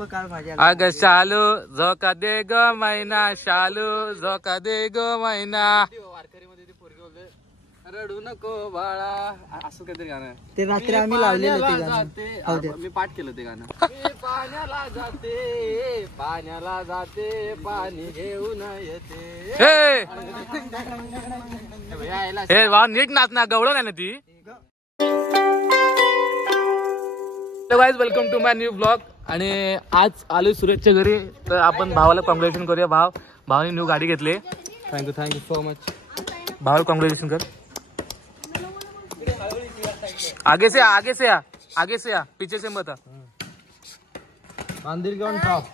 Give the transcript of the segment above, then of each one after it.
अग शालू झोका दे ग मैना, शालू झोका दे ग मैना. वारकरीमध्ये ती पोरगी बोलते रडू नको बाळा, असं काहीतरी गाणं ते रात्री आम्ही लावलेलं ते गाणं. मी पाठ केलं ते गाणं. पाण्याला जाते पाण्याला जाते पाणी घेऊन येते. हे वा नीट नाच ना, गवळण आहे ना ती. Guys welcome to my new blog. आणि आज आलोय सुरेशच्या घरी, तर आपण भावाला कॉंग्रॅच्युलेशन करूया. भावाने न्यू गाडी घेतली. Thank you so much. भावाला कॉंग्रॅच्युलेशन कर. आगे से आ पीछे से मत. मंदिर घेऊन टॉप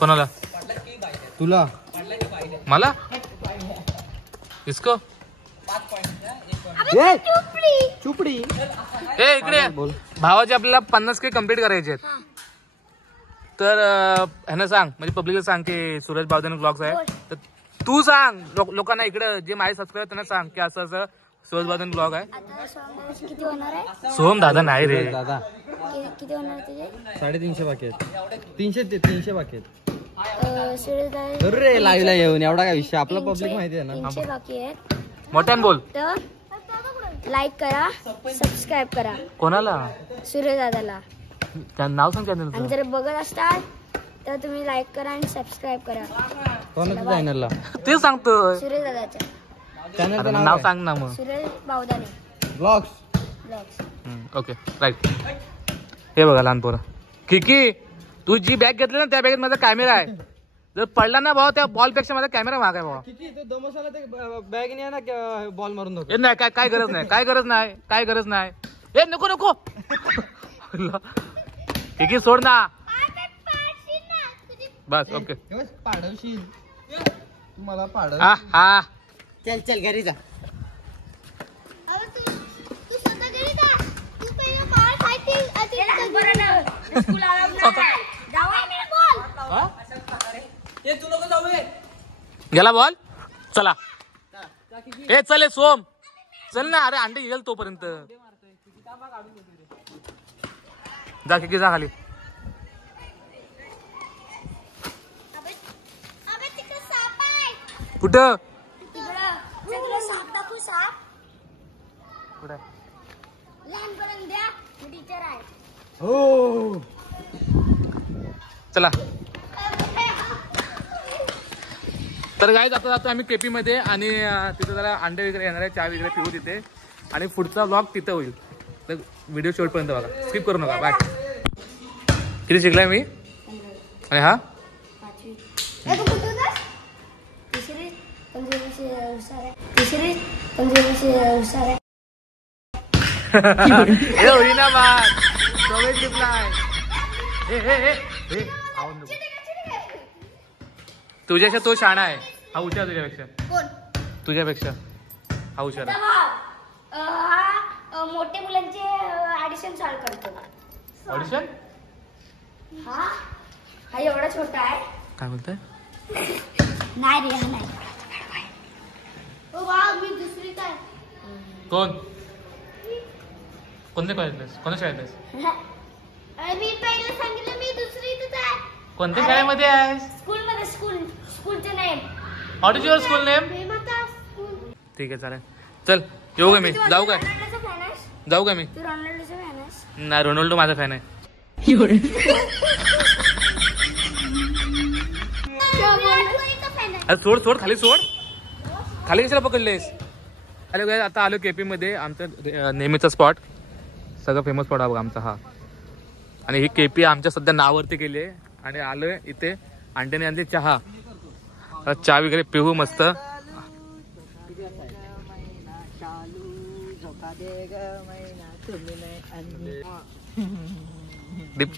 कोणाला? तुला? मला? इसको चुपडी ए इकडे. भावाचे आपल्याला 50K कम्प्लीट करायचे आहेत. तर ह्यांना सांग, म्हणजे पब्लिकला सांग की सूरज बावधन ब्लॉग्स आहे. तर तू सांग लोकांना, इकडे जे माझे सबस्क्राईबर त्यांना सांग की असं असं सूरज बावधन ब्लॉग आहे. किती होणार आहे? सोहम दादा नाही रे दादा. किती होणार तुझे? 350 बाकी आहेत. 300 बाकी आहेत. अरे लाईव्हला येऊन एवढा काय विषय, आपला पब्लिक माहिती आहे ना. 300 बाकी आहेत. मोठ्यान बोल. तर लाईक करा, सबस्क्राईब करा. कोणाला? सूर्य दादाला. त्यांचं नाव सांग. चॅनल आणि जर बघत असताल तर तुम्ही लाईक करा आणि सबस्क्राईब करा. कोणाच्या चॅनलला? ते सांगतो. सूर्य दादाच्या चॅनलचं नाव सांग ना मग. सूर्य बावदाने ब्लॉग्स. Okay right. हे बघा लहान पोरं. किकी तू जी बॅग घेतली ना, त्या बॅगेत माझा कॅमेरा आहे. जर पडला ना भाऊ, त्या बॉल पेक्षा माझा कॅमेरा महाग आहे भाऊ. किती दमसाला ते बॅग नाही ना, बॉल मारून नको. नाही काय गरज नाही. ए नको किकी सोड ना बस. ओके पाडवशील तू मला. पाडव. हा चल घरी जा. गेला बॉल. चला ए चल सोम चल ना. अरे अंडे येईल तोपर्यंत. जा किकी जा खाली. कुठं? हो चला. तर गाईज आता जातो आम्ही केपी मध्ये, आणि तिथे जरा अंडे वगैरे येणार आहे, चहा वगैरे पिऊ तिथे, आणि पुढचा ब्लॉग तिथं होईल. तर व्हिडिओ शेवटपर्यंत बघा, स्किप करू नका. बाय. किती शिकलाय मी? आणि हा होईना बात. तुझ्यापेक्षा तो शाणा आहे. हा हुशार तुझ्यापेक्षा हा हुशार आहे. मोठे मुलांचे ऑडिशन सॉल्व करतो. ऑडिशन? हा एवढा छोटा आहे. काय बोलतोय? नाही रे, हा नाही. मी दुसरी काय? कोणत्या कॉलेजला? कोणत्या शाळेत? मी पहिलं सांगितलं मी दुसरीतच आहे. कोणत्या शाळेमध्ये आहेस? स्कूलमध्ये. स्कूलचं name. What is your school name? ठीक आहे चालेल. चल येऊ का मी? जाऊ का मी? तू रोनाल्डोचा फॅन आहेस? नाही, रोनाल्डो माझा फॅन आहे. सोड खाली सोड. खाली कशाला पकडलेस? हॅलो गाईज, आता आलो केपी मध्ये. आमचा नेहमीचा स्पॉट, सगळं फेमस स्पॉट हा बघा आमचा हा. आणि ही केपी आमच्या सध्या नावावरती केली आहे. आणि आलोय इथे आंटीने आणली चहा. चहा वगैरे पिऊ मस्त.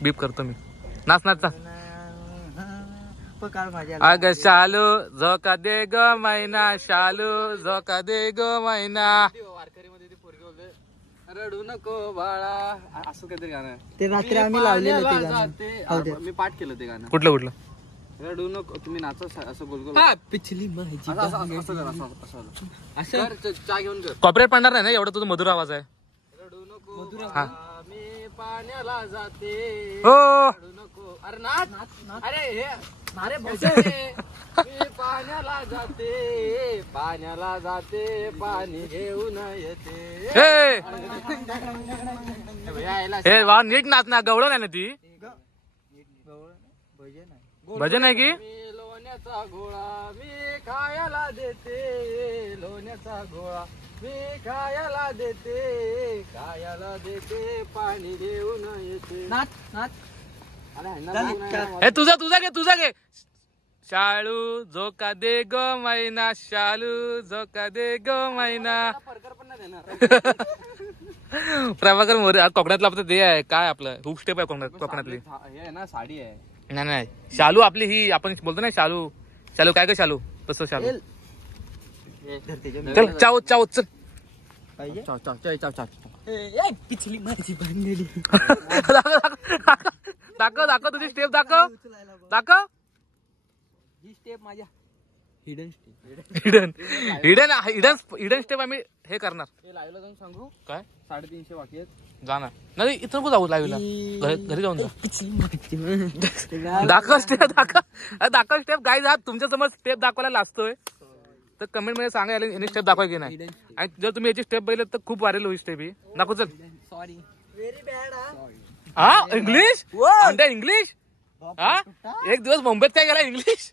बीप करतो मी. नाच. अग शालू झोका दे ग मैना, शालू झोका दे ग मैना. वारकरीमध्ये ती पोरगी बोलते रडू नको बाळा, असं काहीतरी गाणं. ते रात्री आम्ही लावलेलं ते गाणं. मी पाठ केलं ते गाणं. कुठलं? रडू नको. तुम्ही नाचा असं गोल पिछली माहिती. असं चहा घेऊन कॉपरेट पडणार नाही ना, एवढा तुझा मधुर आवाज आहे. रडू नको मी पाण्याला जाते. हो अरे नाच अरे हे अरे मी पाण्याला जाते पाणी घेऊन येते. हे वा नीट नाच ना, गवळण आहे ना ती. भजन आहे की मी लोण्याचा गोळा मी खायला देते, लोण्याचा गोळा मी खायला देते पाणी घेऊन येते. नाच नाच. हे तुझा घे. शाळू झोका दे ग मैना, शालू झोका दे ग मैना. परकर पण नाही देणार. प्रभाकर मोरे कोकणातलं आपलं ते आहे काय आपलं हुक स्टेप आहे कोकणातली. हे आहे ना साडी आहे. नाही शालू आपली ही आपण बोलतो ना शालू काय ग शालू तसं शालू. चल चाव चल पिछली माझी भांडली. दाखव तुझी स्टेप दाखव. ही स्टेप माझ्या हिडन स्टेप आम्ही हे करणार. हे लाईव्हला जाऊन सांगू काय 350 बाकी आहेत. जाणार नाही इथं नको जाऊ लाईव्हला, घरी जाऊन जा. दाखव स्टेप गाईज. हा तुमच्या समोर स्टेप दाखवायला लाजतोय तर कमेंट मध्ये सांगा याने स्टेप दाखवाय की नाही. आणि जर तुम्ही याची स्टेप बघितलं तर खूप व्हायरल होईल स्टेप ही. दाखव चल. Sorry very bad. हा इंग्लिश इंग्लिश. हा एक दिवस मुंबईत काय गेला इंग्लिश.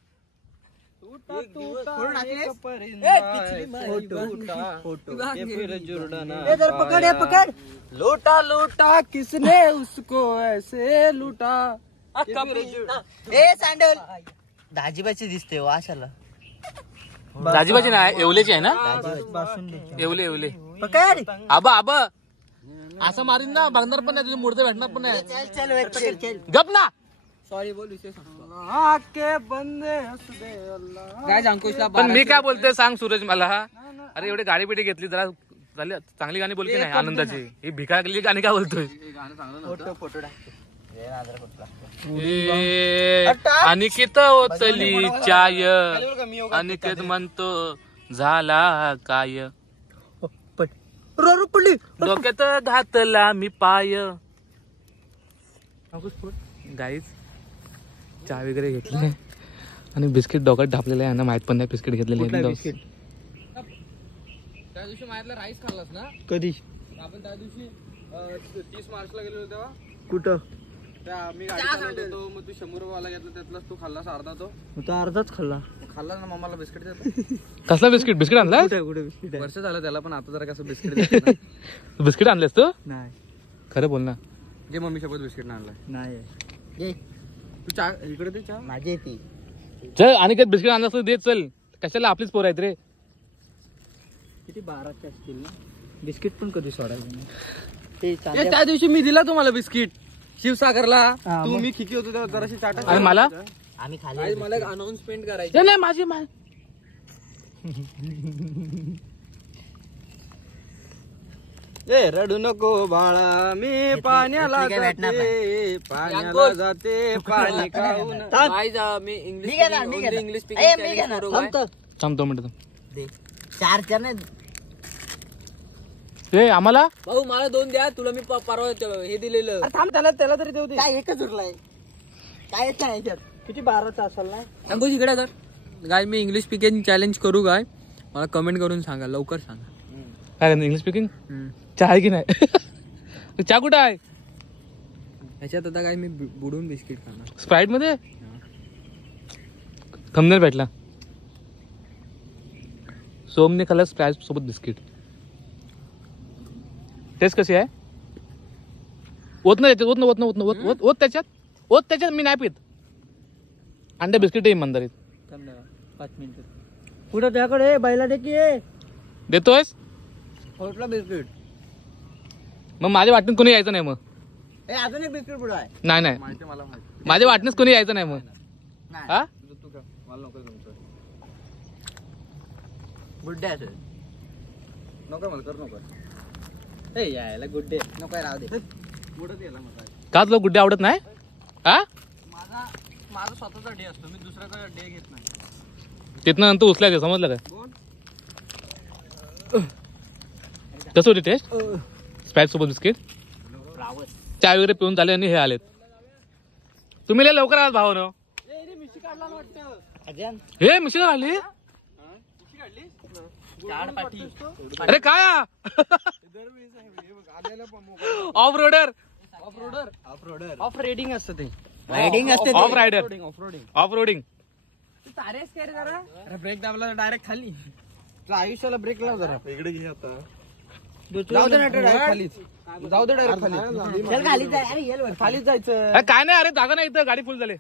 पकड. लूटा किसने उसको ऐसे लूटा. सँडल दाजीबाची दिसते वाशाला. दाजीबाची नाही येवलेची आहे ना. येवले पकड. आबा असं मारीन ना बघणार पण नाही, तुझे मूर्ती भेटणार पण नाही. चल गप ना. सॉरी बोल विषय आके बंदे हसदे अल्लाह. काय अंकुशला पण मी काय बोलते सांग सूरज मला. अरे एवढे गाडी पिढी घेतली जरा झाली चांगली गाणी बोल की नाही आनंदाची. ही भिकागली गाणी काय बोलतोय. फोटो अनिकेत ओतली चाय, अनिकेत म्हणतो झाला काय. पडली. डोक्यात घातला मी पाय. गाईज चहा वगैरे घेतली आणि बिस्किट डोक्यात ढापलेलं आहे. यांना माहित पण नाही बिस्किट घेतलेले. त्या दिवशी माझ्यातला राईस खाल्लास ना कधी आपण त्या दिवशी 30 मार्चला गेलो तेव्हा. कुठं मी गाडी चालवत होतो मग तू 100 रुपयाला घेतला त्यातलाच तू खाल्लास अर्धा. तो अर्धाच खाल्ला ना मम्माला बिस्किट देतो. कसला बिस्किट आणला. कुठे बिस्किट वर्ष झालं त्याला पण आता जरा कसं बिस्किट बिस्किट आणलेस तू. नाही खरं बोल ना. जे मम्मी सोबत बिस्किट आणलाय. नाही तू चहा इकडे दे चहा. माझी ती चल आणि बिस्किट आणलं असं दे. चल कशाला आपलीच पोर आहेत रे. किती 12चे असतील ना. बिस्किट पण कधी सोडायचं त्या दिवशी मी दिला तुम्हाला बिस्किट शिवसागरला. तू मी खिकी होतो तेव्हा जराशी चाटा. आणि मला आम्ही खाली. मला एक अनाउन्समेंट करायची. नाही माझी रडू नको बाळा मी पाण्याला जाते पाणी खाऊन. मी इंग्लिश थांब 2 मिनिटं. 4 नाही हे आम्हाला भाऊ मला 2 द्या. तुला मी परवा हे दिलेलं. थांब त्याला तरी देऊ दे. काय एकच उरलाय. काय नाही किती 12चा असेल ना. अंकुश इकडे कर. गाय मी इंग्लिश स्पीकिंग चॅलेंज करू काय. मला कमेंट करून सांगा लवकर सांगा. काय इंग्लिश स्पीकिंग चहा आहे की नाही. चहा कुठं आहे. याच्यात आता काय मी बुडून बिस्किट खाणार. स्प्राईट मध्ये थंबनेल भेटला. सोमने खाल्ला स्प्राईट सोबत बिस्किट. टेस्ट कशी आहे. ओत ना त्याच्यात मी नाही पित. अंडे बिस्किट आहे इमानदारीत. 5 मिनिटं कुठं त्याकडे बायला देतोयस. कुठला बिस्किट. मग माझ्या वाटणीत कोणी यायचं नाही. मग अजून एक बिस्किट पुढे आहे. नाही मला माझ्या वाटणीत कोणी यायचं नाही. मग हा मला नको तुमचं गुड्डे असेल. नको मला कर नको. यायला गुड्डे नको राहू दे. पुढे यायला मला का तुला गुड्डे आवडत नाही. हा माझा स्वतःचा डे असतो. मी दुसऱ्याचा डे घेत नाही. तिथनं नंतर उचलायचं समजलं काय. कसं होती टेस्ट. स्प्राईट सोबत बिस्किट चहा वगैरे पिऊन झाले आणि हे आलेत. तुम्ही लय लवकर आहात भावानं. हे मिशी काढली. अरे काय ऑफ रोडर ऑफ रेडिंग असतं ते. Off rider off roading. Brake दाबला डायरेक्ट खाली. तुझ्या आयुष्याला ब्रेक लाव जरा. इकडे घे आता. जाऊ दे डायरेक्ट खालीच. जाऊ दे डायरेक्ट खाली. खालीच जायचं. काय नाही. अरे जागा नाही इथं. गाडी फुल झाले.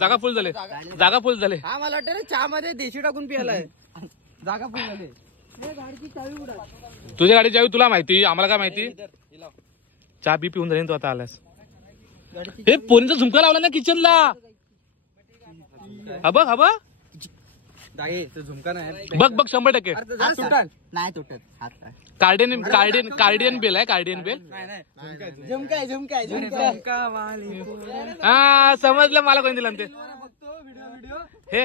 जागा फुल झाले. जागा फुल झाले. हा मला वाटतं रे चहा मध्ये देशी टाकून पियालाय. जागा फुल झाली. तुझ्या गाडी जावी तुला माहिती. आम्हाला काय माहिती. चहा बी पिऊन झाली तू आता आलास. हे पोरींचा झुमका लावला ना किचनला. हा बघ झुमका नाही. बघ 100%. नाही तुटत. कार्डियन बेल आहे. कार्डियन बेल. हा समजलं मला कोणी दिलं ते. हे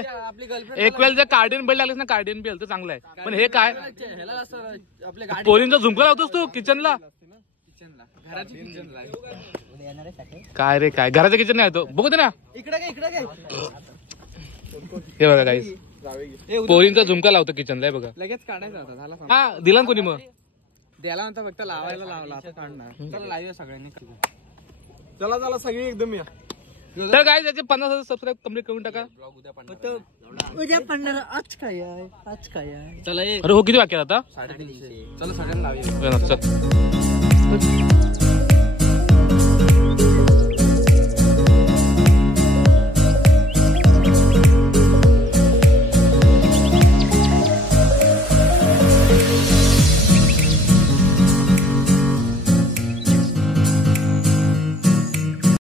एक वेळ जर कार्डियन बेल लागलीस ना कार्डियन बेल तर चांगलं आहे. पण हे काय पोरींचा झुमका लावतोस तू किचनला. काय रे काय घराचं किचन नाही तो. बघू दे ना. इकडे हे बघा गाईस पोरींचा झुमका लावतो किचनला. हे बघा लगेच काढायचा होता. झाला हा दिला कोणी मग. द्यायला नंतर फक्त लावायला लावला. आता काढणार. चला लावूया सगळ्यांनी. चला सगळी एकदम या. तर काय त्याचे 50,000 सबस्क्राईब कम्प्लीट करून टाका. उद्या 15. आज काय आहे. चला अरे हो किती वाक्यात आता. 350. चला सगळ्यांना लावूया. चल